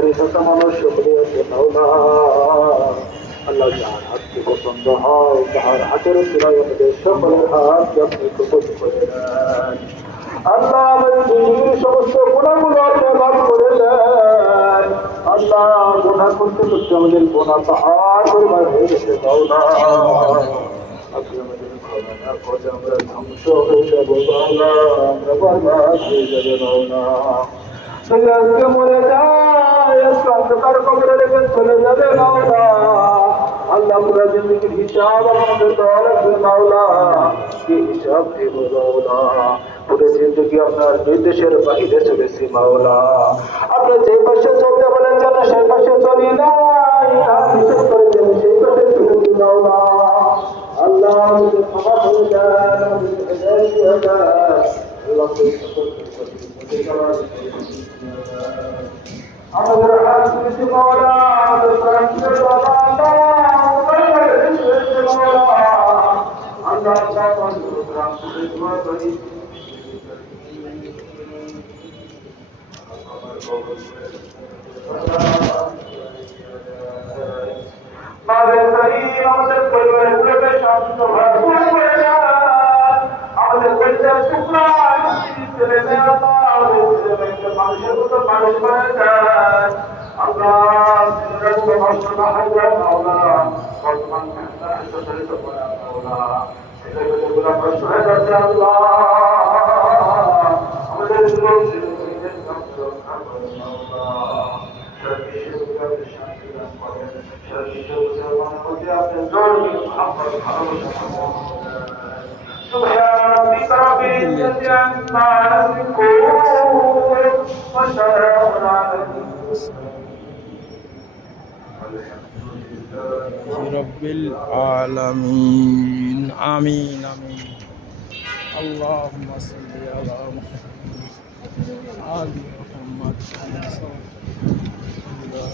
গুণাগারী তত মানুষ সকলে আছে মাওলা। আল্লাহ যার হাতকে পছন্দ হয় তাহার হাতের তুলায় আমাদের সকলের হাতকে আপনি কবুল করে নেন। আল্লাহ আমাদের জিন্দগির সমস্ত গুণাগুলো আপনি মাফ করে দেন। আল্লাহ গুনাহ করতে করতে আমাদের গুনাহ পাহাড় পরিমাণ হয়ে গেছে মাওলা। আপনি আমাদের ক্ষমা না করলে আমরা ধ্বংস হয়ে যাবো মাওলা, আমরা বরবাদ হয়ে যাবে মাওলা। আজকে মরে যায়, আজকে অন্ধকার কবরে রেখে চলে যাবে মাওলা। আল্লাহ পুরা জিন্দগির হিসাব আমাদের দেওয়া লাগবে মাওলা। কি হিসাব দিব মাওলা? পুরো জিন্দগি আপনার নির্দেশের বাহিরে চলেছি মাওলা। আপনি যে পাশে চলতে বলেন যেন সেই পাশে চলি নাই, আর নিষেধ করে যেন সেই পাশে চলেছি মাওলা। আল্লাহ আমাদের ক্ষমা করে দেন, আমাদের হেদায়েত দিয়ে দেন। আল্লাহ আমাদের হাত তুলেছি মাওলা, আমাদের প্রাণ তুলে বাবা আল্লাহ আল্লাহ প্রাণ তুলে দোয়া করি। আমাদের পরিবারের পরিবেশ ভরপুর করে দেন। আমাদের পরিবার টুকরা ছেলে মেয়ে মানুষের মতো মানুষ করে দেন। আমরা ছেলেগুলো নষ্ট না হয়ে যায় মাওলা। বর্তমান হাসপাতালিত করে মাওলা, ছেলেগুলো নষ্ট হয়ে যাচ্ছে আল্লাহ। আমাদের سبحان ربك رب العزة عما يصفون وسلام على رب العالمين آمين آمين اللهم صل على محمد آل محمد كما صليت على